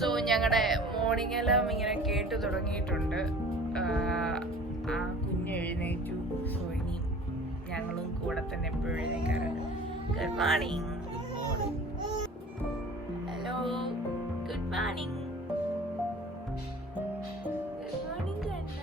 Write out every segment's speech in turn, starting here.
So ഞങ്ങളുടെ morning എല്ലാം ഇങ്ങനെ കേട്ടു തുടങ്ങിയിട്ടുണ്ട്. ആ കുഞ്ഞ് എഴുന്നേറ്റു. സോ ഇനി ഞങ്ങളും കൂടെ തന്നെ എപ്പോഴും എഴുന്നേക്കാറുണ്ട്. Good morning. Hello, good morning. Good morning കണ്ണ.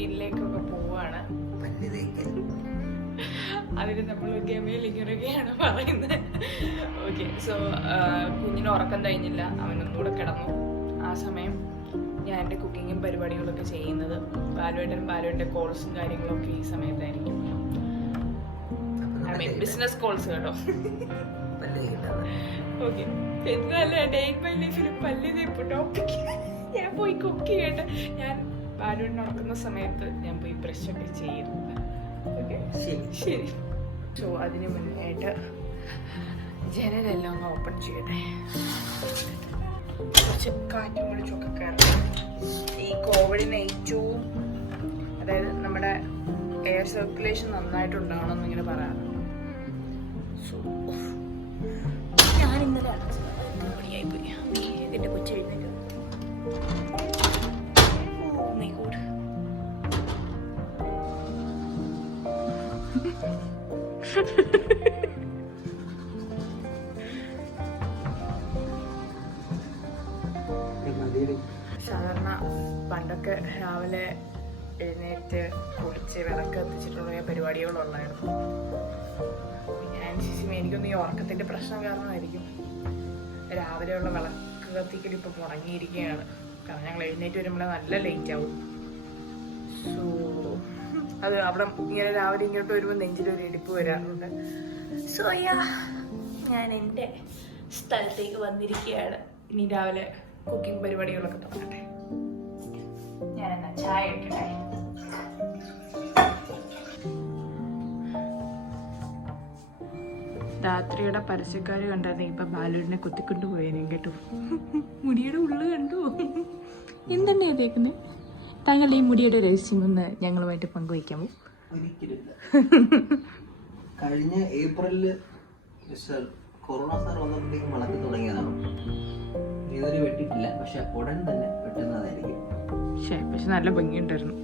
ിലേക്കൊക്കെ പോവാണ്. അതിന് നമ്മൾ ഗമയിൽ ഇങ്ങനെയൊക്കെയാണ് പറയുന്നത്. ഓക്കെ, സോ കുഞ്ഞിന് ഉറക്കം കഴിഞ്ഞില്ല, അവനൊന്നുകൂടെ കിടന്നു. ആ സമയം ഞാൻ എൻ്റെ കുക്കിങ്ങും പരിപാടികളൊക്കെ ചെയ്യുന്നത്. ബാലുവേട്ടൻ്റെ കോൾസും കാര്യങ്ങളൊക്കെ ഈ സമയത്തായിരിക്കും. ഐ മീൻ ബിസിനസ് കോൾസ് കേട്ടോ. ഓക്കെ, എന്നല്ല ഡേ ഇൻ മൈ ലൈഫിൽ പല്ല് തേപ്പ് ടോപ്പിക്. ഞാൻ പോയി കുക്ക് ചെയ്യട്ടെ. ഞാൻ ബാലുവേട്ടൻ നടക്കുന്ന സമയത്ത് ഞാൻ പോയി ബ്രഷ് ഒക്കെ ചെയ്യുന്നത്. ഓക്കെ, ശരി. സോ അതിന് മുന്നായിട്ട് ജനലെല്ലാം ഒന്ന് ഓപ്പൺ ചെയ്യട്ടെ. കുറച്ച് കാറ്റും വെളിച്ചൊക്കെ കയറണം. ഈ കോവിഡിന് ഏറ്റവും, അതായത് നമ്മുടെ എയർ സർക്കുലേഷൻ നന്നായിട്ടുണ്ടാവണം എന്നിങ്ങനെ പറയാറുണ്ട്. സോ ഞാൻ ഇന്നലെ മണിയായിപ്പോയി ഇതിൻ്റെ കൊച്ചു എഴുന്നേറ്റ്. സാധാരണ പണ്ടൊക്കെ രാവിലെ എഴുന്നേറ്റ് കുളിച്ച് വിളക്ക് കത്തിച്ചിട്ടുള്ള പരിപാടികളുള്ളായിരുന്നു. ഞാൻ എനിക്കൊന്നും ഈ ഉറക്കത്തിന്റെ പ്രശ്നം കാരണമായിരിക്കും രാവിലെയുള്ള വിളക്ക് കത്തിക്കൽ ഇപ്പൊ മുടങ്ങിയിരിക്കുകയാണ്. കാരണം ഞങ്ങൾ എഴുന്നേറ്റ് വരുമ്പോഴേ നല്ല ലേറ്റ് ആവും. സോ അത് അവിടെ ഇങ്ങനെ രാവിലെ ഇങ്ങോട്ട് വരുമ്പോൾ നെഞ്ചിലൊരു ഇടിപ്പ് വരാറുണ്ട്. സോ ഞാൻ എൻ്റെ സ്ഥലത്തേക്ക് വന്നിരിക്കുകയാണ്. ഇനി രാവിലെ കുക്കിംഗ് പരിപാടികളൊക്കെ തുടങ്ങട്ടെ. ഞാനെന്നാ ചായ എടുക്കട്ടെ. രാത്രിയുടെ പരസ്യക്കാർ കണ്ടാൽ ഇപ്പൊ ബാലുവിനെ കുത്തിക്കൊണ്ട് പോയേനെ കേട്ടോ. മുടിയുടെ ഉള്ളു കണ്ടു. എന്തെണ്ണ തേക്കുന്നേ? താങ്കളുടെ ഈ മുടിയുടെ രഹസ്യം ഒന്ന് ഞങ്ങളുമായിട്ട് പങ്കുവയ്ക്കാമോ? ഒരിക്കലില്ല. കഴിഞ്ഞ ഏപ്രിലില് കൊറോണ സാർ വന്നപ്പോഴേക്കും വളർത്തി തുടങ്ങിയതാണ്. ഇതുവരെ വെട്ടിട്ടില്ല, പക്ഷെ ഉടൻ തന്നെ വെട്ടുന്നതായിരിക്കും. പക്ഷെ നല്ല ഭംഗിയുണ്ടായിരുന്നു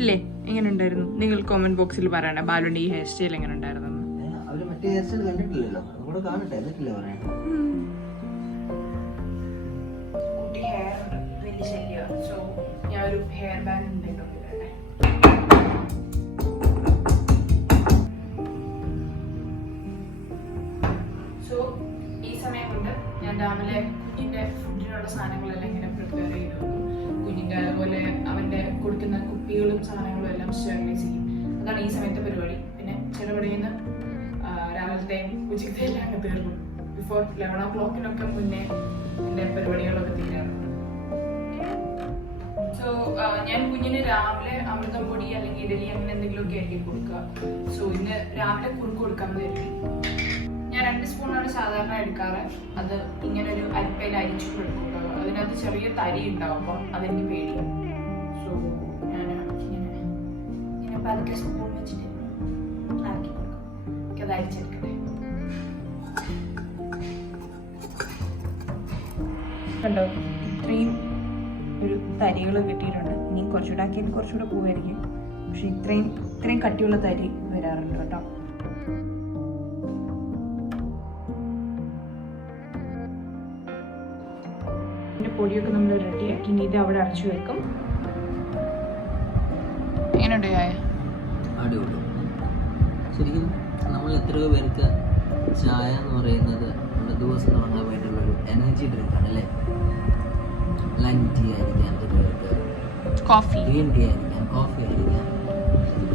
ഇല്ലേ? എങ്ങനെ ഉണ്ടായിരുന്നു? നിങ്ങൾ കോമന്റ് ബോക്സിൽ പറയണേ ബാലുവിന്റെ ഈ ഹെയർ സ്റ്റൈൽ എങ്ങനെ ഉണ്ടായിരുന്നു. അവര് മറ്റേ ഹെയർ സ്റ്റൈൽ കണ്ടിട്ടില്ലല്ലോ, അതുകൂടെ കാണട്ടെ എന്നിട്ടില്ല പറയാൻ. ഒരു ഹെയർ ബാൻഡ് ഉണ്ടായിട്ടുണ്ട്. സോ ഈ സമയം കൊണ്ട് ഞാൻ രാവിലെ കുഞ്ഞിന്റെ ഫുഡിനുള്ള സാധനങ്ങളെല്ലാം ഇങ്ങനെ പ്രിപ്പയർ ചെയ്തു. കുഞ്ഞിന്റെ അതുപോലെ അവന്റെ കൊടുക്കുന്ന കുപ്പികളും സാധനങ്ങളും എല്ലാം സ്റ്റെറിലൈസ് ചെയ്യും. അതാണ് ഈ സമയത്തെ പരിപാടി. പിന്നെ ചെറുപടിയിൽ രാവിലത്തെയും ഉച്ചത്തെയും എല്ലാം അങ്ങ് തീർന്നു. ബിഫോർ 11 o'clock മുന്നേ എൻ്റെ പരിപാടികളൊക്കെ തീരാറുണ്ട്. സോ ഞാൻ കുഞ്ഞിന് രാവിലെ അമൃതം പൊടി അല്ലെങ്കിൽ ഇഡലി അങ്ങനെ എന്തെങ്കിലുമൊക്കെ ആയിരിക്കും കൊടുക്കുക. സോ ഇന്ന് രാവിലെ കുറുക്ക് കൊടുക്കാമെന്ന് കരുതി. ഞാൻ 2 സ്പൂണാണ് സാധാരണ എടുക്കാറ്. അത് ഇങ്ങനെ ഒരു അരിപ്പയിൽ അരിച്ചു കൊടുക്കുക. അതിനകത്ത് ചെറിയ തരി ഉണ്ടാവും, അപ്പം അതെനിക്ക് പേടിയാണ്. സോ ഞാൻ ഇങ്ങനെ പതുക്കെ സ്പൂൺ വെച്ചിട്ട് ആക്കി കൊടുക്കും. എനിക്കത് അരിച്ചെടുക്കട്ടെ. കണ്ടോ, ഇത്രയും ഒരു തരികൾ കിട്ടിയിട്ടുണ്ട്. ഇനി കുറച്ചുകൂടെ ആക്കിയാൽ കുറച്ചുകൂടെ പോവായിരിക്കും. പക്ഷെ ഇത്രയും കട്ടിയുള്ള തരി വരാറുണ്ട് കേട്ടോ. ഇതിൻ്റെ പൊടിയൊക്കെ നമ്മൾ റെഡിയാക്കി ഇനി ഇത് അവിടെ അടച്ചു വെക്കും. എങ്ങനെയുണ്ട് ചായ? അടിപൊളി. ശരിക്കും നമ്മൾ എത്രയോ പേർക്ക് ചായ എന്ന് പറയുന്നത് നമ്മുടെ ദിവസം തുടങ്ങാൻ വേണ്ടിയുള്ളൊരു എനർജി ഡ്രിങ്കാണ് അല്ലേ? ലൈം ടീ ആയിരിക്കാം, കോഫി, ഗ്രീൻ ടീ ആയിരിക്കാം, കോഫി ആയിരിക്കാം.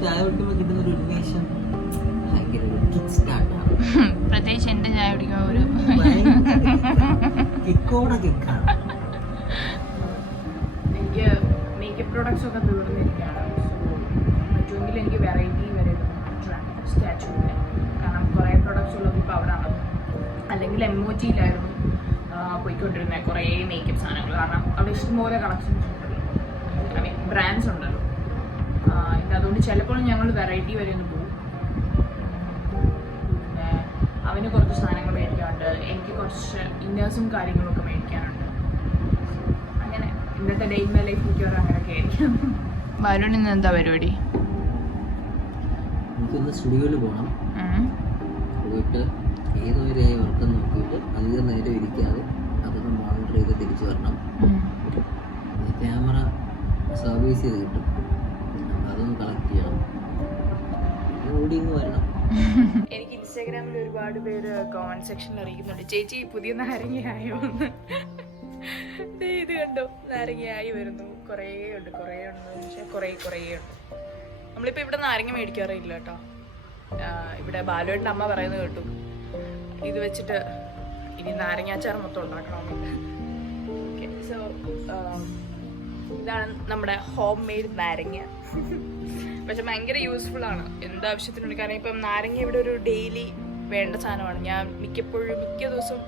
ചായ കുടിക്കുമ്പോൾ കിട്ടുന്നൊരു ഉന്മേഷം കിക്ക് സ്റ്റാർട്ടാണ്. പ്രത്യേകിച്ച് എന്റെ ചായ കുടിക്കുമ്പോൾ ഒരു കിക്കോടെ കിക്കാണ്. എനിക്ക് മേക്കപ്പ് പ്രോഡക്ട്സ് ഒക്കെ തീർന്നിരിക്കുകയാണ്. സോ പറ്റുമെങ്കിൽ എനിക്ക് വെറൈറ്റി സ്റ്റാച്ചുവിൻ്റെ, കാരണം കുറേ പ്രോഡക്ട്സ് ഉള്ളത് ഇപ്പോൾ അവിടെ ആണ്. അല്ലെങ്കിൽ എംഒജിയിലായിരുന്നു പോയിക്കൊണ്ടിരുന്നത് കുറേ മേക്കപ്പ് സാധനങ്ങൾ, കാരണം അവിടെ ഇഷ്ടംപോലെ കളക്ഷൻസ് ഉണ്ടല്ലോ, ഐ മീൻ ബ്രാൻഡ്സ് ഉണ്ടല്ലോ. അതുകൊണ്ട് ചിലപ്പോൾ ഞങ്ങൾ വെറൈറ്റി വരെ ഒന്ന് പോകും. പിന്നെ അവന് കുറച്ച് സാധനങ്ങൾ മേടിക്കാനുണ്ട്, എനിക്ക് കുറച്ച് ഇന്നേഴ്സും കാര്യങ്ങളൊക്കെ മേടിക്കാനുണ്ട്. അങ്ങനെ ഇന്നത്തെ ഡേ ഇൻ മൈ ലൈഫ് മിക്കവാറും അങ്ങനെയൊക്കെ ആയിരിക്കും. വരുൺ ഇന്ന് എന്താ പരിപാടി? എനിക്കൊന്ന് സ്റ്റുഡിയോയിൽ പോകണം. പോയിട്ട് ഏതോ ഒരു വർക്ക് നോക്കിയിട്ട് അധികം നേരം ഇരിക്കാതെ അതൊന്ന് മോണിറ്റർ ചെയ്ത് തിരിച്ചു വരണം. ക്യാമറ സർവീസ് ചെയ്ത് കിട്ടും, അതൊന്ന് കളക്ട് ചെയ്യണം, ഓടിങ് വരണം. എനിക്ക് ഇൻസ്റ്റാഗ്രാമിൽ ഒരുപാട് പേര് കമന്റ് സെക്ഷനിൽ അറിയിക്കുന്നുണ്ട്, ചേച്ചി പുതിയ നാരങ്ങയായോ എന്ന്. ഇത് കണ്ടോ, നാരങ്ങയായി വരുന്നു. കുറേ ഉണ്ട് പക്ഷെ കുറേ ഉണ്ട്. നമ്മളിപ്പോൾ ഇവിടെ നാരങ്ങ മേടിക്കാറില്ല കേട്ടോ. ഇവിടെ ബാലുവേട്ടൻ്റെ അമ്മ പറയുന്നത് കേട്ടു, ഇത് വെച്ചിട്ട് ഇനി നാരങ്ങാച്ചാർ മൊത്തം ഉണ്ടാക്കണമെന്നുണ്ട്. ഓക്കെ, സോ ഇതാണ് നമ്മുടെ ഹോം മെയ്ഡ് നാരങ്ങ. പക്ഷെ ഭയങ്കര യൂസ്ഫുൾ ആണ് എന്താവശ്യത്തിനുണ്ട്. കാരണം ഇപ്പം നാരങ്ങ ഇവിടെ ഒരു ഡെയിലി വേണ്ട സാധനമാണ്. ഞാൻ മിക്ക ദിവസവും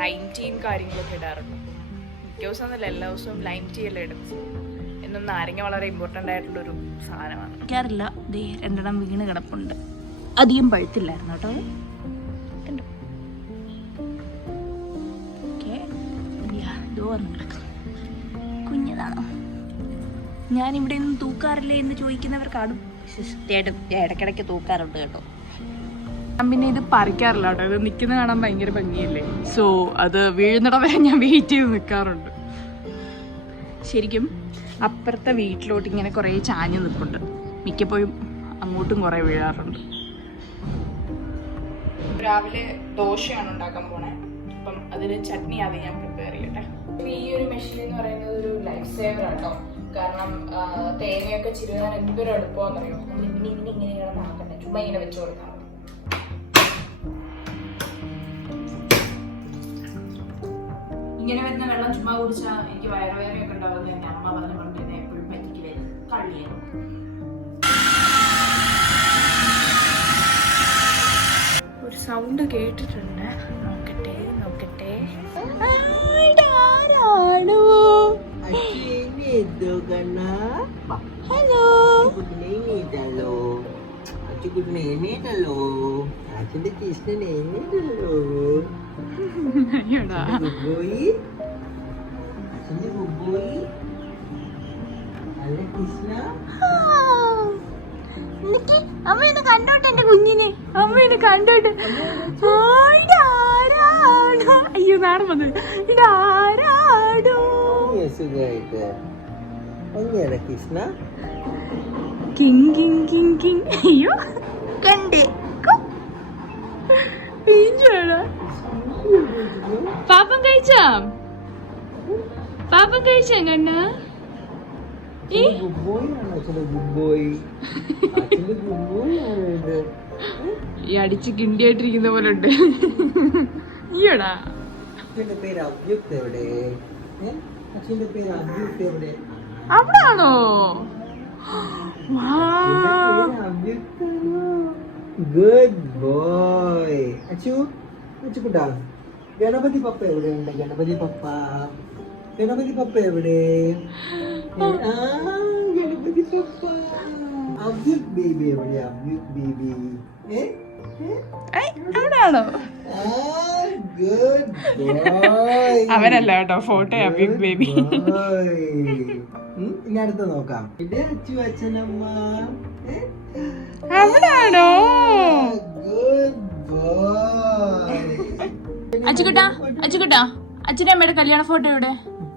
ലൈം ടീയും കാര്യങ്ങളൊക്കെ ഇടാറുണ്ട്. മിക്ക ദിവസം എന്നല്ല, എല്ലാ ദിവസവും ലൈം ടീ എല്ലാം ഇടുന്നത്. എന്നും നാരങ്ങ വളരെ ഇമ്പോർട്ടൻ്റ് ആയിട്ടുള്ളൊരു സാധനമാണ്. എനിക്കറിയില്ല, ദേ രണ്ടെണ്ണം വീണ് കിടപ്പുണ്ട്. അധികം പഴുത്തില്ലായിരുന്നു കേട്ടോ. കണ്ടോ, ഓക്കെ, ഇതോ വന്ന് കിടക്കും. കുഞ്ഞതാണോ? ഞാനിവിടെ ഒന്നും തൂക്കാറില്ലേ എന്ന് ചോദിക്കുന്നവർക്കാണ്. സത്യമായിട്ടും ഇടയ്ക്കിടയ്ക്ക് തൂക്കാറുണ്ട് കേട്ടോ. ഞാൻ പിന്നെ ഇത് പറിക്കാറില്ല കേട്ടോ. ഇത് നിൽക്കുന്ന കാണാൻ ഭയങ്കര ഭംഗിയല്ലേ. സോ അത് വീഴുന്നിടം വരെ ഞാൻ വെയിറ്റ് ചെയ്ത് നിൽക്കാറുണ്ട്. ശരിക്കും അപ്പുറത്തെ വീട്ടിലോട്ട് ഇങ്ങനെ കുറേ ചാഞ്ഞ് നിൽപ്പുണ്ട്. മിക്കപ്പോഴും അങ്ങോട്ടും കുറേ വീഴാറുണ്ട്. രാവിലെ ദോശയാണ് ഉണ്ടാക്കാൻ പോണേ. അപ്പം അതിന് ചട്നി ആദ്യം ഞാൻ പ്രിപ്പയർ ചെയ്യട്ടെ. ഈ ഒരു മെഷീൻ എന്ന് പറയുന്നത് ഒരു ലൈഫ് സേവർ ആട്ടോ. കാരണം തേങ്ങയൊക്കെ ചിരുകാൻ എന്തൊരു എളുപ്പമാണെന്നറിയോ. നമ്മൾ ഇങ്ങനെ ആക്കണ്ടേ, ചുമ്മാ ഇങ്ങനെ വെച്ച് കൊടുക്കാം. ഇങ്ങനെ വരുന്ന വെള്ളം ചുമ്മാ കുടിച്ചാൽ എനിക്ക് വയറുവേദനയൊക്കെ ഉണ്ടാവുന്നത് എൻ്റെ അമ്മ പറഞ്ഞ കൊണ്ട് തന്നെ എപ്പോഴും പറ്റിക്ക് വരും. കള്ളിയാണ്. ഒരു സൗണ്ട് കേട്ടിട്ടുണ്ട്. നോക്കട്ടെ. ഹലോ, അച്ഛൻ്റെ കൃഷ്ണൻ എഴുന്നേറ്റല്ലോ. അച്ഛൻ്റെ ബുബോയി അല്ല കൃഷ്ണ. അമ്മ ഇന്ന് കണ്ടോട്ടെ എന്റെ കുഞ്ഞിനെ. അമ്മ ഇന്ന് കണ്ടോട്ടെ. അയ്യോ, നാടൻ വന്നു. ഇടാരാടോ സുഖമായിട്ട് എങ്ങനെയാണ് കൃഷ്ണ? കിങ്. അയ്യോ, കണ്ടേ. പാപ്പം കഴിച്ചാ കണ്ണ? ഈ അടിച്ച് കിണ്ടിയായിട്ടിരിക്കുന്ന പോലെ ഉണ്ട്. ഈയടാ, അവിടാണോ? Good boy. അച്ചുകുട്ടാ, ഗണപതി പപ്പ എവിടെയുണ്ട്? ഗണപതി പപ്പ എവിടെ? ഗണപതി പപ്പ. അബ്ദുൽ ബേബി എവിടെയാ? അബ്ദുൽ ബേബി അവിടാണോ? Good boy. അവനല്ല കേട്ടോ, ഫോട്ടോ അബ്ദുൽ ബേബി. ഇനി അടുത്ത് നോക്കാം. ഇത് അച്ചു അച്ഛനമ്മ അവിടാണോ? Good boy. അച്ചുകുട്ടാ, അച്ഛൻ്റെ അമ്മയുടെ കല്യാണ ഫോട്ടോ എവിടെ?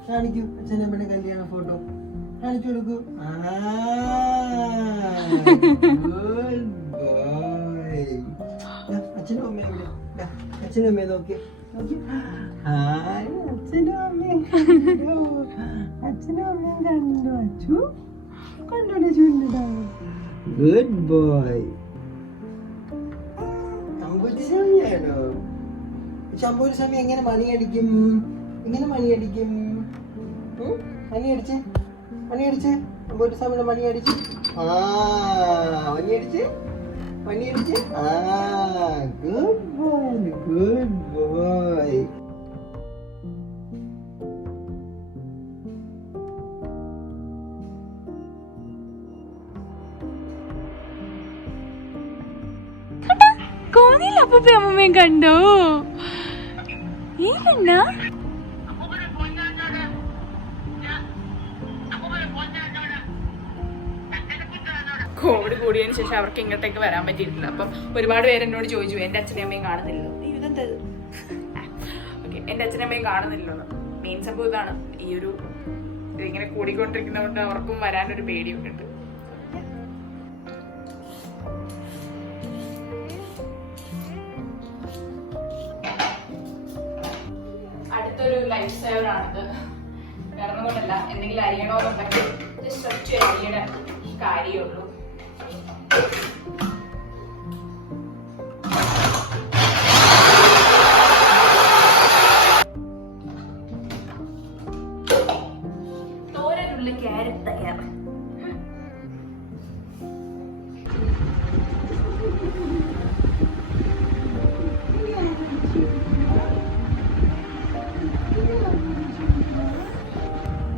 കാണിക്കൂ. അച്ഛനമ്മയുടെ കല്യാണ ഫോട്ടോ കാണിച്ചു കൊടുക്കൂ. Good boy. അച്ഛനും അമ്മ എവിടെ? അച്ഛനും അമ്മയെ നോക്കി. അച്ഛനും അമ്മയും കണ്ടു. അച്ചു കണ്ടോടെ ചൂണ്ടടാ. Good boy. സമയാണോ? ശമ്പൂര് സമയം എങ്ങനെ മണിയടിക്കും? എങ്ങനെ മണിയടിക്കും? മണിയടിച്ച് ശമ്പൂര് സമയം മണിയടിച്ച്. മണിയടിച്ച്. Good boy. കോന്നിയിൽ അപ്പൂപ്പയും അമ്മൂമ്മയും കണ്ടോ? ഏന്നാ കോവിഡ് കൂടിയതിന് ശേഷം അവർക്ക് ഇങ്ങോട്ടേക്ക് വരാൻ പറ്റിയിട്ടില്ല. അപ്പം ഒരുപാട് പേര് എന്നോട് ചോദിച്ചു എൻ്റെ അച്ഛനെയും അമ്മയും കാണുന്നില്ലല്ലോ. ഇതെന്താ ഓക്കെ, എൻ്റെ അച്ഛനെയും അമ്മയും കാണുന്നില്ലല്ലോ. മെയിൻ സംഭവം ഇതാണ്, ഈ ഒരു ഇതിങ്ങനെ കൂടിക്കൊണ്ടിരിക്കുന്നതുകൊണ്ട് അവർക്കും വരാനൊരു പേടിയൊക്കെ ഉണ്ട്. അടുത്തൊരു ലൈഫ് സേവർ ആണിത്. വേറെ കൊണ്ടല്ല, എന്തെങ്കിലും അരിയണമെന്നുണ്ടെങ്കിൽ ജസ്റ്റ് ഒറ്റ അരിയുടെ കാര്യമുള്ളൂ. തോരനുള്ള carrot തയ്യാറ്.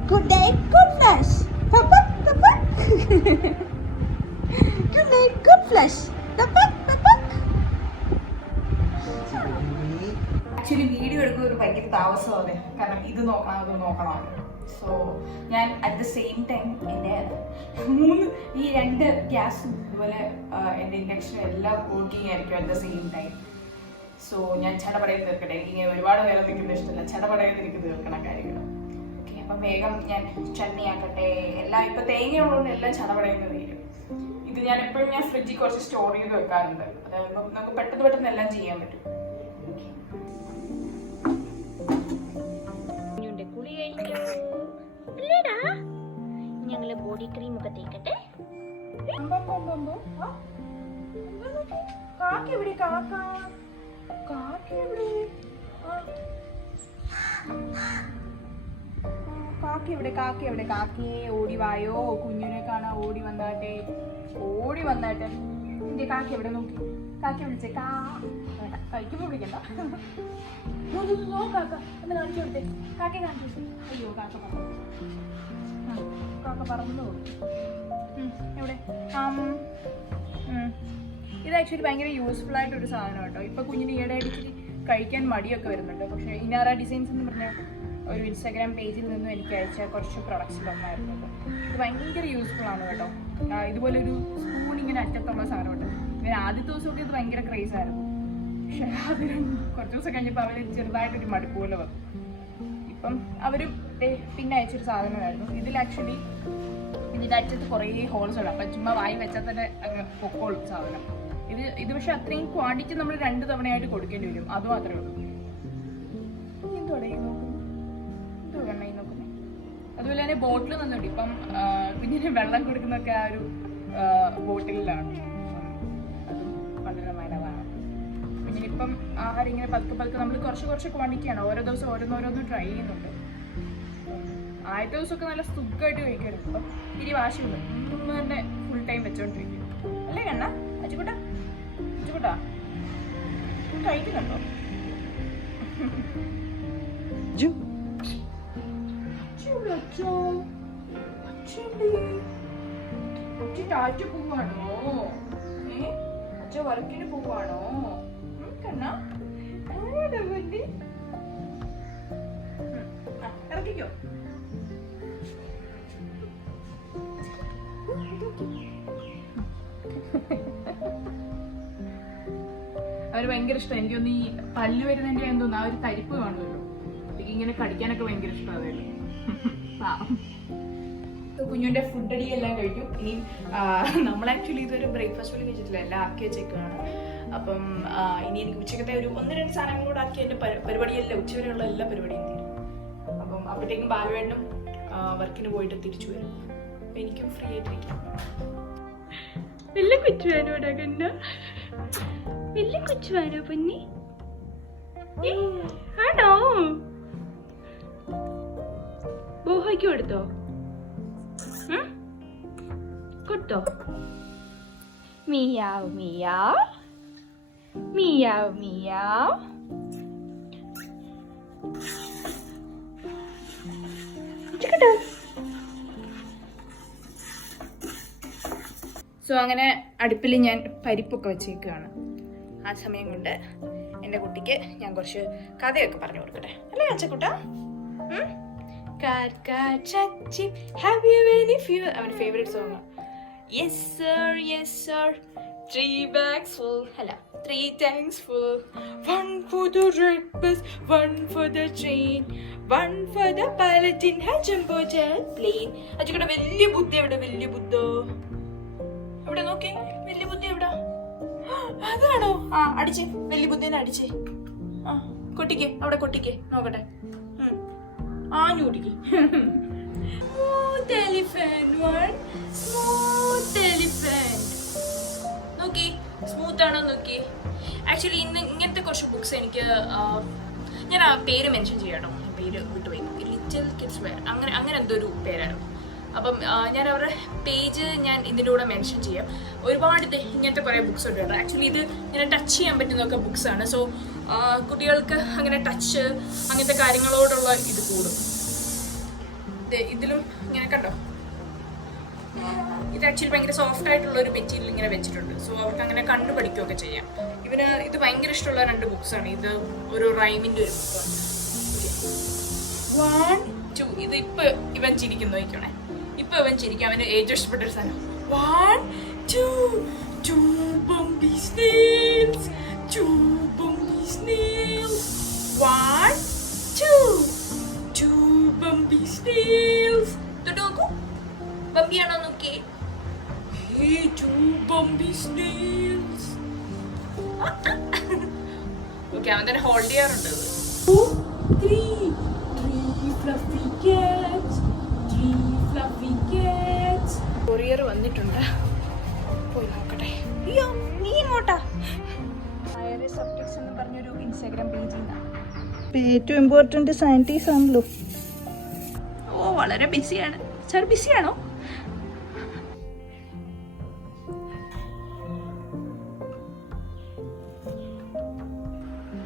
Good day, good flash. Papa. Good day, good flash. Papa. Actually video എടുക്കുന്ന ഒരു ഭയങ്കര താമസമാണ്, കാരണം ഇത് നോക്കണം അത് നോക്കണമല്ലോ. സോ ഞാൻ അറ്റ് ദ സെയിം ടൈം എൻ്റെ ഈ 2 ഗ്യാസും അതുപോലെ എൻ്റെ ഇൻഡക്ഷനും എല്ലാം വർക്കിംഗ് ആയിരിക്കും at the same time. So ഞാൻ ചടപടയിൽ തീർക്കട്ടെ. ഇങ്ങനെ ഒരുപാട് നേരം നിൽക്കുന്ന ഇഷ്ടമല്ല, ചടപടയിൽ എനിക്ക് തീർക്കണം കാര്യങ്ങൾ. ഓക്കെ, അപ്പം വേഗം ഞാൻ ചട്നിയാക്കട്ടെ. എല്ലാം ഇപ്പം തേങ്ങ ഉള്ളതുകൊണ്ട് എല്ലാം ചടപടയിൽ തീരും. ഇത് ഞാൻ എപ്പോഴും ഫ്രിഡ്ജിൽ കുറച്ച് സ്റ്റോർ ചെയ്ത് വെക്കാറുണ്ട്. അതായത് നമുക്ക് പെട്ടെന്ന് എല്ലാം ചെയ്യാൻ പറ്റും. ഞങ്ങള് ബോഡി ക്രീം ഒക്കെ തേക്കട്ടെ. കാക്കയെ ഓടി വായോ, കുഞ്ഞിനെ കാണാ ഓടി വന്നാട്ടെ. എന്റെ കാക്ക എവിടെ നോക്കി? കാക്ക വിളിച്ചേ. കഴിക്കുമ്പോ വിളിക്കണ്ട. കാക്ക ഒന്ന് കാണിച്ചു കൊടുത്തേ. കാക്കയെ കാണിച്ചു. അയ്യോ, കാക്ക പറന്നു. എവിടെ? ഇത് ആക്ച്വലി ഭയങ്കര യൂസ്ഫുൾ ആയിട്ടൊരു സാധനം കേട്ടോ. ഇപ്പൊ കുഞ്ഞിന് ഈയിടെ ഇടയ്ക്ക് കഴിക്കാൻ മടിയൊക്കെ വരുന്നുണ്ട്. പക്ഷെ ഇനാറ ഡിസൈൻസ് എന്ന് പറഞ്ഞ ഒരു ഇൻസ്റ്റാഗ്രാം പേജിൽ നിന്നും എനിക്ക് അയച്ച കുറച്ച് പ്രൊഡക്ട്സിലൊന്നായിരുന്നു. ഇത് ഭയങ്കര യൂസ്ഫുൾ ആണ് കേട്ടോ. ഇതുപോലെ ഒരു സ്പൂൺ ഇങ്ങനെ അറ്റത്തുള്ള സാധനമുണ്ട്. ഇങ്ങനെ ആദ്യത്തെ ദിവസമൊക്കെ ഇത് ഭയങ്കര ക്രേസ് ആയിരുന്നു. പക്ഷെ അതിന് കുറച്ച് ദിവസം കഴിഞ്ഞപ്പോൾ അവർ ചെറുതായിട്ടൊരു മടുപ്പ് പോലെ വന്നു. ഇപ്പം അവർ പിന്നെ അയച്ചൊരു സാധനമായിരുന്നു. ഇതിൽ ആക്ച്വലി ഇതിൻ്റെ അറ്റത്ത് കുറേ ഹോൾസ് ഉണ്ട്. അപ്പം ചുമ്മാ വായി വെച്ചാൽ തന്നെ അങ്ങ് പൊക്കോളും സാധനം. ഇത് പക്ഷെ അത്രയും ക്വാണ്ടിറ്റി നമ്മൾ 2 തവണയായിട്ട് കൊടുക്കേണ്ടി വരും. അത് മാത്രമേ ഉള്ളൂ. എന്തോടെ നോക്കുന്നത്? അതുപോലെ തന്നെ ബോട്ടിൽ നിന്നുണ്ട്. ഇപ്പം കുഞ്ഞിന് വെള്ളം കൊടുക്കുന്നൊക്കെ ആ ഒരു ബോട്ടിലാണ്. അതും വളരെ നല്ലതാണ്. കുഞ്ഞിനിപ്പം ആഹാരം ഇങ്ങനെ പതുക്കെ നമ്മൾ കുറച്ച് ക്വാണ്ടിറ്റിയാണ് ഓരോ ദിവസം ഓരോന്ന് ട്രൈ ചെയ്യുന്നുണ്ട്. ആദ്യത്തെ ദിവസമൊക്കെ നല്ല സുഖമായിട്ട് കഴിക്കാറുണ്ട്. ഇപ്പം ഇനി വാശിയുണ്ട്. തന്നെ ഫുൾ ടൈം വെച്ചോണ്ടിരിക്കും. അല്ലേ കണ്ണ? അച്ചുകൂട്ടാ കഴിക്കുന്നുണ്ടോ? അച്ഛ പോവാണോ? അച്ഛ വർക്കിന് പോവാണോ? കണ്ണ ഇറക്കിക്കോ. അവര് ഭയങ്കര ഇഷ്ടം. എനിക്കൊന്ന് ഈ പല്ല് വരുന്നതിന്റെ എന്തോന്ന് ആ ഒരു തരിപ്പ് കാണുമല്ലോ. എനിക്ക് ഇങ്ങനെ കടിക്കാനൊക്കെ ഭയങ്കര ഇഷ്ടമായിരുന്നു. കുഞ്ഞുന്റെ ഫുഡ് അടി എല്ലാം കഴിക്കും. ഇനി നമ്മൾ ആക്ച്വലി ഇതൊരു ബ്രേക്ക്ഫാസ്റ്റ് പോലും കഴിച്ചിട്ടില്ല, എല്ലാം ആക്കി വെച്ചേക്കാണ്. അപ്പം ഇനി എനിക്ക് ഉച്ചക്കത്തെ ഒരു 1-2 സാധനങ്ങൾ കൂടെ ആക്കി എൻ്റെ പരിപാടിയെല്ലാം ഉച്ചവരെയുള്ള എല്ലാ പരിപാടിയും തീരും. അപ്പം അപ്പോഴത്തേക്കും ബാലവേട്ടനും വർക്കിന് പോയിട്ട് തിരിച്ചു വരും. അപ്പം എനിക്കും ഫ്രീ ആയിട്ടിരിക്കാം. എല്ലാം കുച്ചുവാനോടാ കണ്ട വലിയ കൊച്ചുവാനോ പൊന്നി? ആണോ? ബോഹയ്ക്ക് കൊടുത്തോ? കൊടുത്തോ? Meow meow meow meow. So അങ്ങനെ അടുപ്പിൽ ഞാൻ പരിപ്പൊക്കെ വെച്ചേക്കുകയാണ്. ആ സമയം കൊണ്ട് എൻ്റെ കുട്ടിക്ക് ഞാൻ കുറച്ച് കഥയൊക്കെ പറഞ്ഞു കൊടുക്കട്ടെ, അല്ലേ അച്ചക്കുട്ട? അവൻ്റെ favourite song. Yes sir yes sir 3 bags full, അല്ല 3 tanks full, 1 for the red bus, 1 for the train, 1 for the pilot in her jumbo jet plane. അച്ചക്കുട്ട വലിയ ബുദ്ധി എവിടെ? വലിയ ബുദ്ധോ ഇവിടെ നോക്കി. വലിയ ബുദ്ധി എവിടാ? അതാണോ? ആ അടിച്ചേ, വലിയ ബുദ്ധിനെ അടിച്ചേ. ആ കൊട്ടിക്ക്, അവിടെ കൊട്ടിക്ക് നോക്കട്ടെ. ആഞ്ഞു കുട്ടിക്ക്. Smooth elephant, one smooth elephant. നോക്കി സ്മൂത്ത് ആണോ നോക്കി. ആക്ച്വലി ഇന്ന് ഇങ്ങനത്തെ കുറച്ച് ബുക്സ് എനിക്ക് ഞാൻ ആ പേര് മെൻഷൻ ചെയ്യാട്ടോ, പേര് വിട്ടുപോയി. ലിറ്റിൽ കിഡ്സ് വെയർ അങ്ങനെ എന്തോ ഒരു പേരായിരുന്നു. അപ്പം ഞാൻ അവരുടെ പേജ് ഞാൻ ഇതിൻ്റെ കൂടെ മെൻഷൻ ചെയ്യാം. ഒരുപാട് ഇങ്ങനത്തെ കുറേ ബുക്സ് ഉണ്ട് കേട്ടോ. ആക്ച്വലി ഇത് ഇങ്ങനെ ടച്ച് ചെയ്യാൻ പറ്റുന്നൊക്കെ ബുക്സാണ്. സോ കുട്ടികൾക്ക് അങ്ങനെ ടച്ച് അങ്ങനത്തെ കാര്യങ്ങളോടുള്ള ഇത് കൂടും. ഇതിലും ഇങ്ങനെ കണ്ടോ, ഇത് ആക്ച്വലി ഭയങ്കര സോഫ്റ്റ് ആയിട്ടുള്ള ഒരു മെറ്റീരിയൽ ഇങ്ങനെ വെച്ചിട്ടുണ്ട്. സോ അവർക്ക് അങ്ങനെ കണ്ടു പഠിക്കുകയൊക്കെ ചെയ്യാം. ഇവന് ഇത് ഭയങ്കര ഇഷ്ടമുള്ള 2 ബുക്സാണ്. ഇത് ഒരു റൈമിൻ്റെ ഒരു ബുക്കാണ്. 1 2 ഇത് ഇപ്പം ഇവൻ ചിരിക്കുന്നു നോക്കണേ. ഇപ്പൊ അവൻ ചിരിക്കും. അവന് ഏറ്റവും ഇഷ്ടപ്പെട്ട ഒരു സാധനം 1 2 2 bumpy snails, 2 bumpy snails, 1 2 2 bumpy snails. തൊട്ട് നോക്കൂ, ബമ്പി ആണോ നോക്കി. 2 bumpy snails. ഓക്കെ, അവൻ തന്നെ ഹോൾഡ് ചെയ്യാറുണ്ട്. 3 fluffy cats, 3 fluffy cats. Courier വന്നിട്ടുണ്ട്, പോയി നോക്കട്ടെ. അയ്യോ നീ ഇങ്ങോട്ടാ. ഹയർ സബ്ജക്ട്സ് എന്ന് പറഞ്ഞൊരു ഇൻസ്റ്റാഗ്രാം പേജിൽ നിന്നാണ്. ഏറ്റവും ഇമ്പോർട്ടൻറ്റ് സയൻറ്റീസ് ആണല്ലോ. ഓ വളരെ ബിസിയാണ് സാർ. ബിസിയാണോ?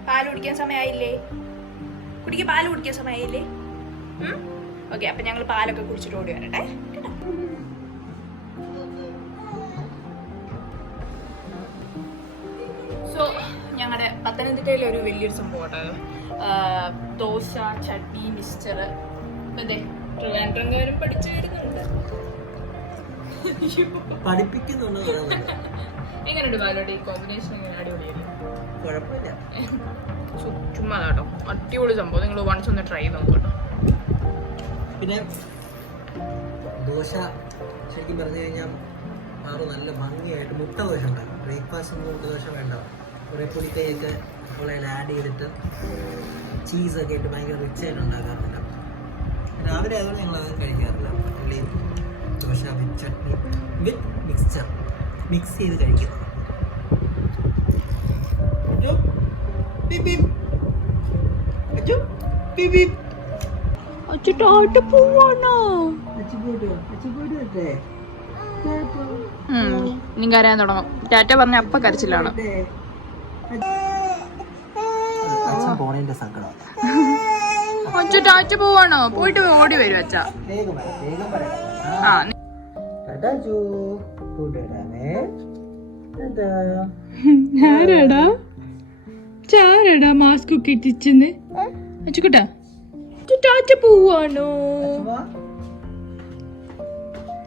പാല് കുടിക്കാൻ സമയമായില്ലേ? കുടിക്ക്, പാല് കുടിക്കാൻ സമയമായില്ലേ? ഓക്കെ, അപ്പം ഞങ്ങൾ പാലൊക്കെ കുടിച്ചിട്ട് ഓടി വരട്ടെ. സോ ഞങ്ങളുടെ പത്തനംതിട്ടയിലെ ഒരു വലിയൊരു സംഭവം കേട്ടോ. ദോശ, ചട്നി, മിക്സ്ചർ. അതെ, ട്രിവാൻഡ്രംകാരും പഠിച്ചു വരുന്നുണ്ട്. എങ്ങനെയുണ്ട് പാലോട്ട് ഈ കോമ്പിനേഷൻ? എങ്ങനെ? അടിപൊളിയല്ലേ? കുഴപ്പമില്ല. ചുമ്മാ കേട്ടോ, അടിപൊളി സംഭവം. നിങ്ങൾ വൺസ് ഒന്ന് ട്രൈ ചെയ്ത് നോക്കട്ടോ. പിന്നെ ദോശ ശരിക്കും പറഞ്ഞു കഴിഞ്ഞാൽ ആറ് നല്ല ഭംഗിയായിട്ട് മുട്ട ദോശ ഉണ്ടാകും. ബ്രേക്ക്ഫാസ്റ്റ് മുട്ട ദോശ വേണ്ട, കുറേ പൊടിക്കൈയൊക്കെ ഉള്ളതിൽ ആഡ് ചെയ്തിട്ട് ചീസൊക്കെ ആയിട്ട് ഭയങ്കര റിച്ച് ആയിട്ട് ഉണ്ടാക്കാറുണ്ട്. രാവിലെ ആയതുകൊണ്ട് ഞങ്ങൾ അത് കഴിക്കാറില്ല. ഉള്ളി ദോശ വിത്ത് ചട്നി വിത്ത് മിക്സ്ചർ മിക്സ് ചെയ്ത് കഴിക്കും. ഇനി കരയാൻ തുടങ്ങും. ടാറ്റ പറഞ്ഞ അപ്പ കരച്ചിലാണ്. അച്ഛ ടാറ്റ പോവാണോ? പോയിട്ട് ഓടി വരും അച്ഛ. ആരാടാ ചാരാടാ മാസ്ക് ഒക്കെ ഇട്ടിച്ചെന്ന്? അച്ചുക്കുട്ടാ ടാറ്റ പോവാണോ?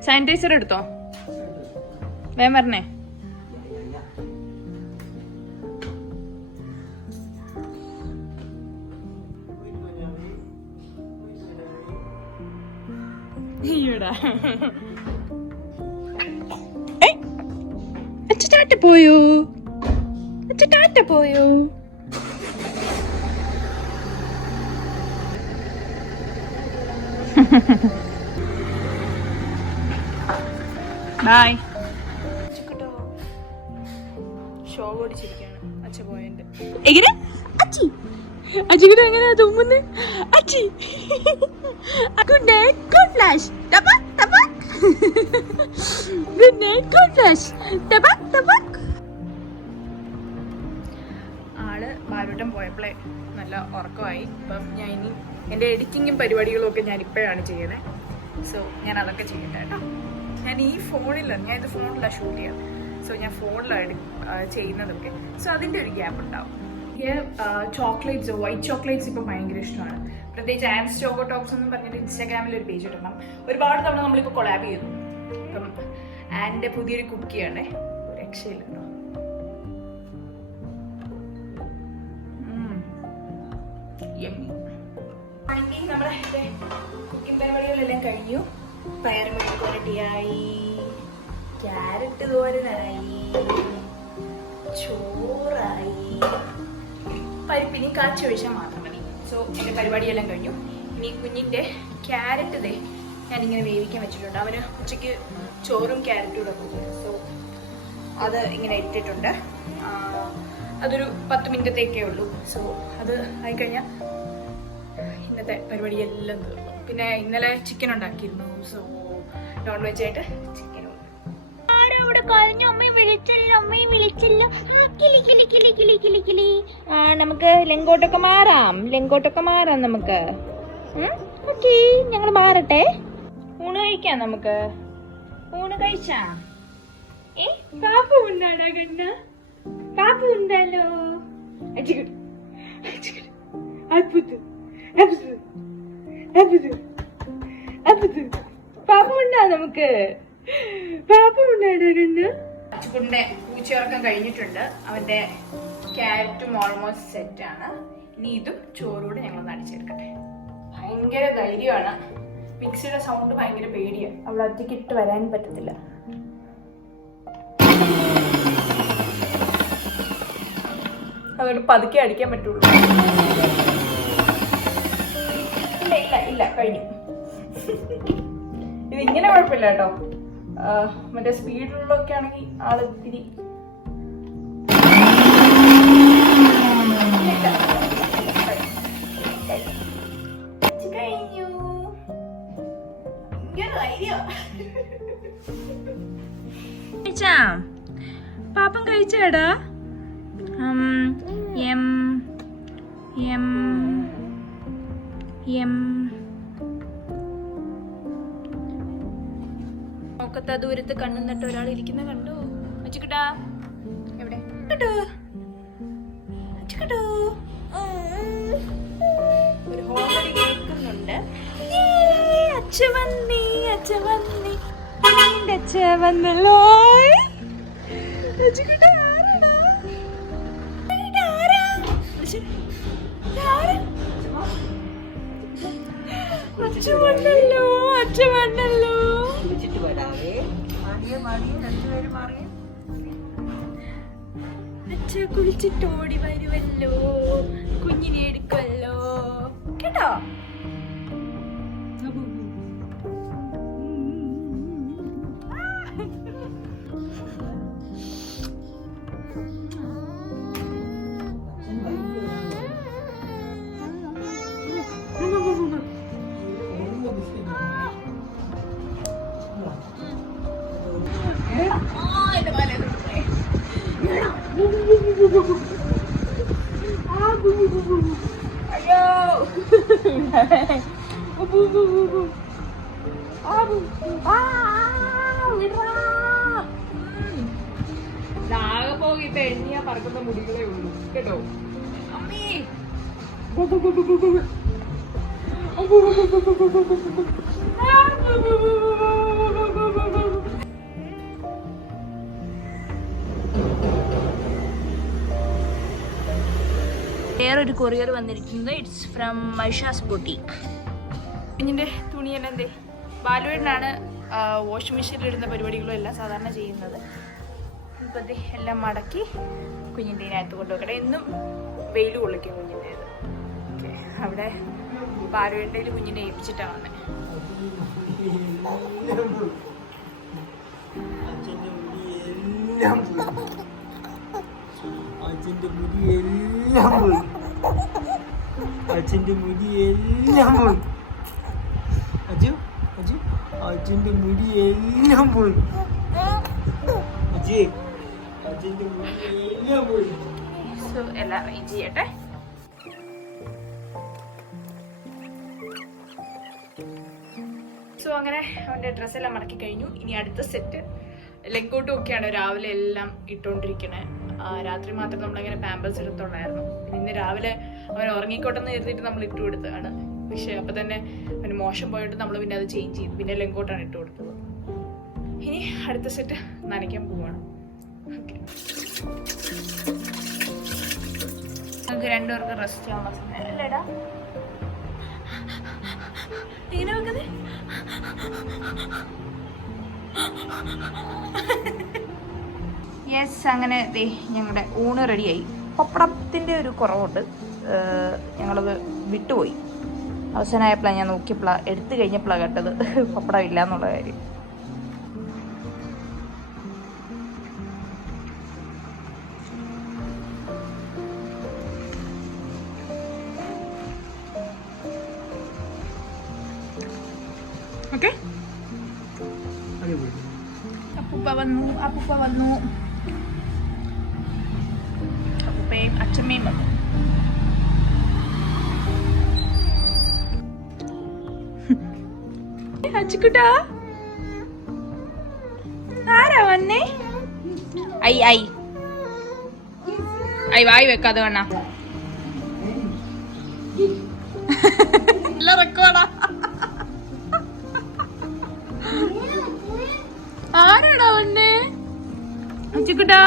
സാനിറ്റൈസർ എടുത്തോ, വേഗം വരണേ. അച്ഛ ടാറ്റ പോയോ? അച്ഛ ടാറ്റ പോയോ? ബൈ. ഷോ ഓടിച്ചിരിക്കുകയാണ് അച്ഛ പോയതിന്റെ. എങ്ങനെ അച്ചി അച്ചിക്കുട്ട എങ്ങനെയാ തുമ്മുന്ന്? അച്ചി ഗുഡ് നൈറ്റ് ഗുഡ് ഫ്ലാഷ് ടപക് ടപക്. ഗുഡ് നൈറ്റ് ഗുഡ് ഫ്ലാഷ് ടപക് ടപക്. ആള് ബാലൂട്ടൻ പോയപ്പോഴേ നല്ല ഉറക്കമായി. അപ്പം ഞാൻ ഇനി എൻ്റെ എഡിറ്റിങ്ങും പരിപാടികളും ഒക്കെ ഞാൻ ഇപ്പോഴാണ് ചെയ്യണേ. സോ ഞാൻ അതൊക്കെ ചെയ്യട്ടെ കേട്ടോ. ഞാൻ ഈ ഫോണിലാണ്, ഞാൻ ഇത് ഫോണിലാണ് ഷൂട്ട് ചെയ്യാം. സോ ഞാൻ ഫോണിലാണ് ചെയ്യുന്നതൊക്കെ. സോ അതിൻ്റെ ഒരു ഗ്യാപ്പ് ഉണ്ടാവും. എനിക്ക് ചോക്ലേറ്റ്സ്, വൈറ്റ് ചോക്ലേറ്റ്സ് ഇപ്പം ഭയങ്കര ഇഷ്ടമാണ്. പ്രത്യേകിച്ച് ആൻസ് ചോക്കോ ടോക്സ് എന്ന് പറഞ്ഞിട്ട് ഇൻസ്റ്റാഗ്രാമിൽ ഒരു പേജ് ഇടണം. ഒരുപാട് തവണ നമ്മളിപ്പോൾ കൊളാബ് ചെയ്തു. അപ്പം ആൻ്റെ പുതിയൊരു കുക്കിയാണേ, ഒരു രക്ഷയില്ല കേട്ടോ. നമ്മുടെ കുക്കിംഗ് പരിപാടികളെല്ലാം കഴിഞ്ഞു. പയറുമെഴുക്ക് പുരട്ടിയായി, ക്യാരറ്റ് തോരനായി, ചോറായി, പരിപ്പിനി കാച്ചി ഒഴിച്ചാൽ മാത്രം മതി. സോ എൻ്റെ പരിപാടിയെല്ലാം കഴിഞ്ഞു. ഇനി കുഞ്ഞിൻ്റെ ക്യാരറ്റ് ദേ ഞാനിങ്ങനെ വേവിക്കാൻ വെച്ചിട്ടുണ്ട്. അവന് ഉച്ചയ്ക്ക് ചോറും ക്യാരറ്റും കൂടെ പോകും. സോ അത് ഇങ്ങനെ ഇട്ടിട്ടുണ്ട്. അതൊരു 10 മിനിറ്റത്തേക്കേ ഉള്ളൂ. സോ അത് ആയിക്കഴിഞ്ഞാൽ ഇന്നത്തെ പരിപാടിയെല്ലാം തീർന്നു. പിന്നെ ഇന്നലെ ചിക്കൻ ഉണ്ടാക്കിയിരുന്നു. സോ നോൺ വെജ് ആയിട്ട് ചിക്കനും. നമുക്ക് ലെങ്കോട്ടൊക്കെ മാറാം നമുക്ക്. ഓക്കേ, ഞങ്ങൾ മാറട്ടെ. ഊണ് കഴിക്കാം നമുക്ക്. ഊണ് കഴിച്ചാ? പാപ്പ ഉണ്ടാടാ കണ്ണ? പാപ്പ ഉണ്ടല്ലോ. പാപ്പ ഉണ്ടാ നമുക്ക്? പാപ്പ ഉണ്ടാടാ കണ്ണ? അച്ചുകുട്ടിന്റെ പൂച്ചയുറക്കം കഴിഞ്ഞിട്ടുണ്ട്. അവന്റെ ക്യാരറ്റും ഓൾമോസ്റ്റ് സെറ്റ് ആണ്. ഇനി ഇതും ചോറൂടെ ഞങ്ങൾ നടിച്ചെടുക്കട്ടെ. ഭയങ്കര ധൈര്യമാണ്. മിക്സിയുടെ സൗണ്ട് ഭയങ്കര പേടിയാണ്. അവൾ ഒറ്റയ്ക്ക് ഇട്ട് വരാൻ പറ്റത്തില്ല. അതുകൊണ്ട് പതുക്കെ അടിക്കാൻ പറ്റുള്ളൂ. ഇല്ല കഴിഞ്ഞു. ഇതിങ്ങനെ കുഴപ്പമില്ല കേട്ടോ. മറ്റേ സ്പീഡിലൊക്കെ ആണെങ്കിൽ ആള് ഇത്തിരി കഴിഞ്ഞു. പാപ്പം കഴിച്ചാടാ? നോക്കത്താ ദൂരത്ത് കണ്ണും നട്ട് ഒരാൾ ഇരിക്കുന്ന കണ്ടോ? അച്ചുക്കുട്ടാ എവിടെ? അച്ചുക്കുട്ടോ ഒരു ഹോമടി കേൾക്കുന്നുണ്ട്. അച്ഛ വന്നല്ലോ. അച്ചുക്കുട്ടാ ആരാടാ? അച്ഛ വന്നല്ലോ. അച്ഛ കുളിച്ചിട്ട് ഓടി വരുമല്ലോ. കുഞ്ഞിനെ എടുക്കല്ലോ കേട്ടോ. നാളെ പോയിട്ട് എണ്ണിയാ പറക്കുന്ന മുടികളേ ഉള്ളൂ കേട്ടോ. അമ്മീ വേറൊരു കൊറിയർ വന്നിരിക്കുന്നത്. It's from Maisha's boutique. കുഞ്ഞിൻ്റെ തുണിയെല്ലാം എന്തേ ബാലുവേട്ടനാണ് വാഷിംഗ് മെഷീനിൽ ഇടുന്ന പരിപാടികളും എല്ലാം സാധാരണ ചെയ്യുന്നത്. ഇപ്പം എല്ലാം മടക്കി കുഞ്ഞിൻ്റെ ഇതിനകത്ത് കൊണ്ടുവെക്കട്ടെ. എന്നും വെയിൽ കൊള്ളിക്കും കുഞ്ഞിൻ്റേത്. ഓക്കെ, അവിടെ ബാലുവേട്ടയിൽ കുഞ്ഞിനെ ഏൽപ്പിച്ചിട്ടാണ് വന്നത്. അച്ഛൻ്റെ മുടി എല്ലാം പോയി. അച്ഛൻ്റെ മുടി എല്ലാം പോയി. അച്ഛൻ അച്ഛൻ അച്ഛൻ്റെ മുടി എല്ലാം പോയി. അച്ഛൻ അച്ഛൻ്റെ മുടി എല്ലാം പോയി. സോ എല്ലാം അറേഞ്ച് ചെയ്യട്ടെ. സോ അങ്ങനെ അവൻ്റെ ഡ്രസ്സെല്ലാം മടക്കി കഴിഞ്ഞു. ഇനി അടുത്ത സെറ്റ് ലെങ്കോട്ടും ഒക്കെയാണ് രാവിലെ എല്ലാം ഇട്ടുകൊണ്ടിരിക്കണേ. രാത്രി മാത്രം നമ്മളങ്ങനെ പാമ്പേഴ്സ് എടുത്തുള്ളായിരുന്നു. പിന്നെ ഇന്ന് രാവിലെ അവൻ ഉറങ്ങിക്കോട്ടെന്ന് കരുതിയിട്ട് നമ്മൾ ഇട്ട് കൊടുത്തതാണ്. പക്ഷേ അപ്പം തന്നെ അവന് മോശം പോയിട്ട് നമ്മൾ പിന്നെ അത് ചേഞ്ച് ചെയ്തു. പിന്നെ ലെങ്കോട്ടാണ് ഇട്ട് കൊടുത്തത്. ഇനി അടുത്ത സെറ്റ് നനയ്ക്കാൻ പോവാണ്. ഓക്കെ, നമുക്ക് രണ്ടുപേർക്ക് റെസ്റ്റ് ആവാൻ സമയം അല്ലേടാ? ഇങ്ങനെ വെക്കുന്നേ യെസ്. അങ്ങനെ ദേ ഞങ്ങളുടെ ഊണ് റെഡിയായി. പപ്പടത്തിൻ്റെ ഒരു കുറവുണ്ട്, ഞങ്ങളത് വിട്ടുപോയി. അവസാനമായപ്പോഴാണ് ഞാൻ നോക്കിയപ്പോഴാണ് എടുത്തു കഴിഞ്ഞപ്പോഴാണ് കേട്ടത് പപ്പടം ഇല്ല എന്നുള്ള കാര്യം. ഓക്കെ, അപ്പൂപ്പ വന്നു. അപ്പൂപ്പയും അച്ഛമ്മയും വന്നു. അച്ചുക്കുട്ടാ ആരാ വന്നേ? ഐ ഐ ഐ വായി വെക്കാതെ വേണ എല്ലാം റെക്കോർഡാ. ആരാടാ വന്നേ? അച്ചുക്കുട്ടാ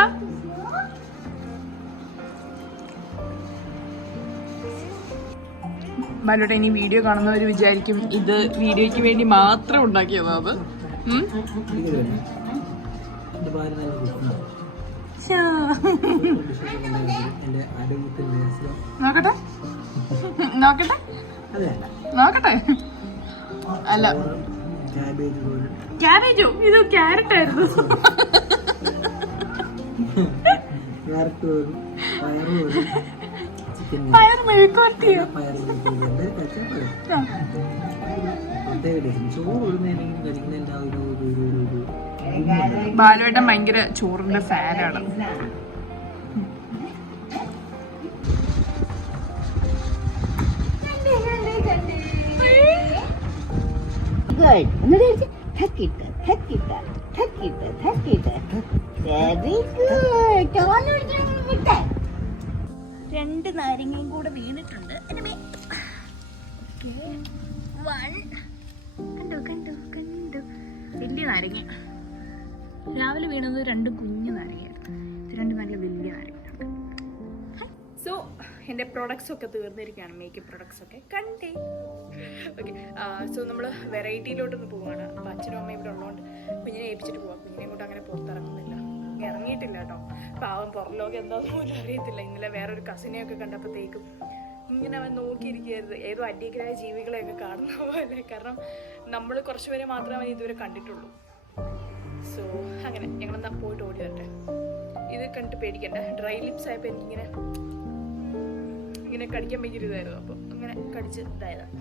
ബാലോട്ടെ, ഇനി വീഡിയോ കാണുന്നവർ വിചാരിക്കും ഇത് വീഡിയോയ്ക്ക് വേണ്ടി മാത്രം ഉണ്ടാക്കിയതാ അത്. നോക്കട്ടെ നോക്കട്ടെ നോക്കട്ടെ. അല്ല, ക്യാബേജോ? ഇത് ക്യാരറ്റ് ആയിരുന്നു. പയർ മെഴുക്കുവരട്ടിയോ? ബാലുവേട്ടൻ ഭയങ്കര ചോറിന്റെ ഫാനാണ്. രണ്ട് നാരങ്ങയും കൂടെ വീണിട്ടുണ്ട്. കണ്ടു കണ്ടു കണ്ടു, വലിയ നാരങ്ങ. രാവിലെ വീണത് രണ്ട് കുഞ്ഞു നാരങ്ങയായിരുന്നു. ഇത് രണ്ട് നല്ല വലിയ നാരങ്ങ. സോ എൻ്റെ പ്രൊഡക്ട്സ് ഒക്കെ തീർന്നിരിക്കുകയാണ്, മേക്കപ്പ് പ്രൊഡക്ട്സ് ഒക്കെ കണ്ടേ. ഓക്കെ, സോ നമ്മൾ വെറൈറ്റിയിലോട്ടൊന്ന് പോവുകയാണ്. അപ്പോൾ അച്ഛനും അമ്മയും ഇവിടെ ഉള്ളതുകൊണ്ട് കുഞ്ഞിനെ ഏൽപ്പിച്ചിട്ട് പോവാം. കുഞ്ഞിനെ കൊണ്ട് അങ്ങനെ പുറത്തിറങ്ങുന്നില്ല, ഇറങ്ങിയിട്ടില്ല കേട്ടോ. പാവം പുറം ലോകം എന്താണെന്ന് പോലും അറിയത്തില്ല. ഇന്നലെ വേറൊരു കസിനെയൊക്കെ കണ്ടപ്പോഴത്തേക്കും ഇങ്ങനെ അവൻ നോക്കിയിരിക്കരുത്, ഏതോ അന്യഗ്രാഹ ജീവികളെയൊക്കെ കാണുന്ന പോലെ. കാരണം നമ്മൾ കുറച്ചുപേരെ മാത്രമേ അവൻ ഇതുവരെ കണ്ടിട്ടുള്ളൂ. സോ അങ്ങനെ ഞങ്ങളെന്നാ പോയിട്ട് ഓടി വരട്ടെ. ഇത് കണ്ടിട്ട് പേടിക്കണ്ട. ഡ്രൈ ലിപ്സ് ആയപ്പോൾ എനിക്കിങ്ങനെ ഇങ്ങനെ കടിക്കാൻ ഭയങ്കര ഇതായിരുന്നു. അപ്പോൾ അങ്ങനെ കടിച്ച് ഇതായതാണ്.